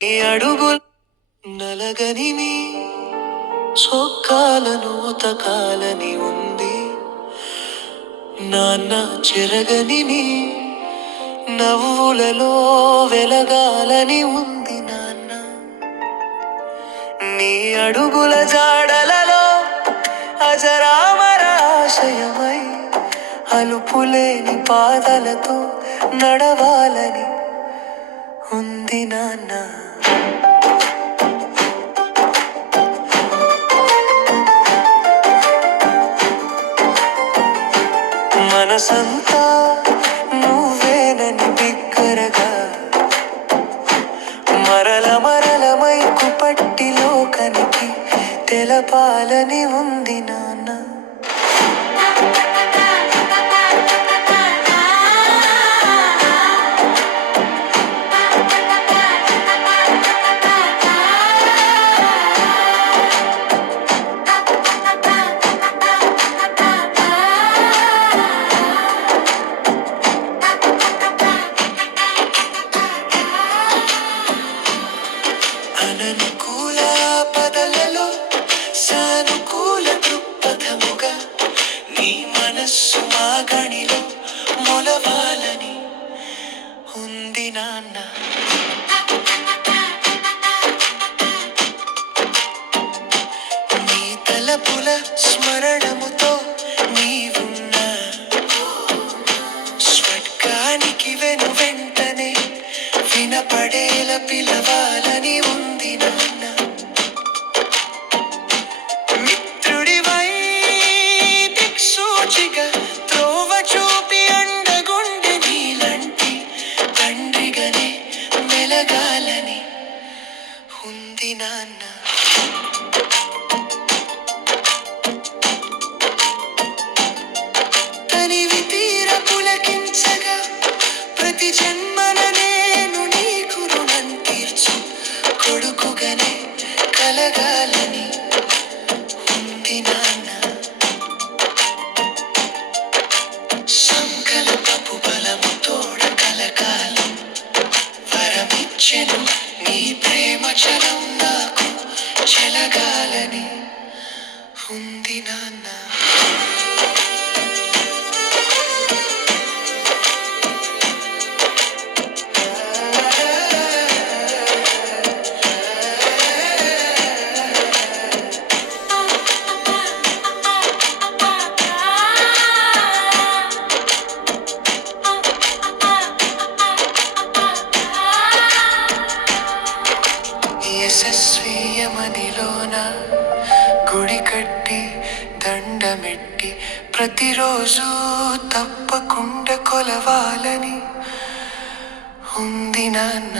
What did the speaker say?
ఈ అడుగులు నలగని నీ చొక్కాలను ఉతకాలని ఉంది. నాన్న చెరగని నీ నవ్వులలో వెలగాలని ఉంది. నాన్న నీ అడుగుల జాడలలో అజరామర ఆశయమై అలుపులేని పాదలతో నడవాలని ఉంది. నాన్న మనసంతా నువ్వేనని బిగ్గరగా మరల పట్టి లోకానికి తెలపాలని ఉంది. నాన్న అననుకూల పదలలో సానుకూల దృక్పథముగా నీ మనస్సు మాగణిలో మొలవాలని ఉంది. నాన్న నీ తలపుల స్మరణముతో నీవున్న స్వర్గానికి వెంటనే వినపడేల పిలవాలని ఉంది. నాన్న మిత్రుడివై దిక్సూచిగా త్రోవ చూపి అండగుండె నీలాంటి తండ్రిగానే మెలగాలని ఉంది. నాన్న తనివి తీర పులకించగా ప్రతి జన్మన నేను నీకు రుణం తీర్చు కొడుకుగానే కలగాలని ఉంది. నాన్న సంకల్పపు బలము తోడ కలకాలం వరమిచ్చెను నీ ప్రేమ చలం నాకు చెలగాలని ఉంది. నాన్న యశస్వీయమనిలోన గుడి కట్టి దండమెట్టి ప్రతిరోజు తప్పకుండా కొలవాలని ఉంది. నాన్న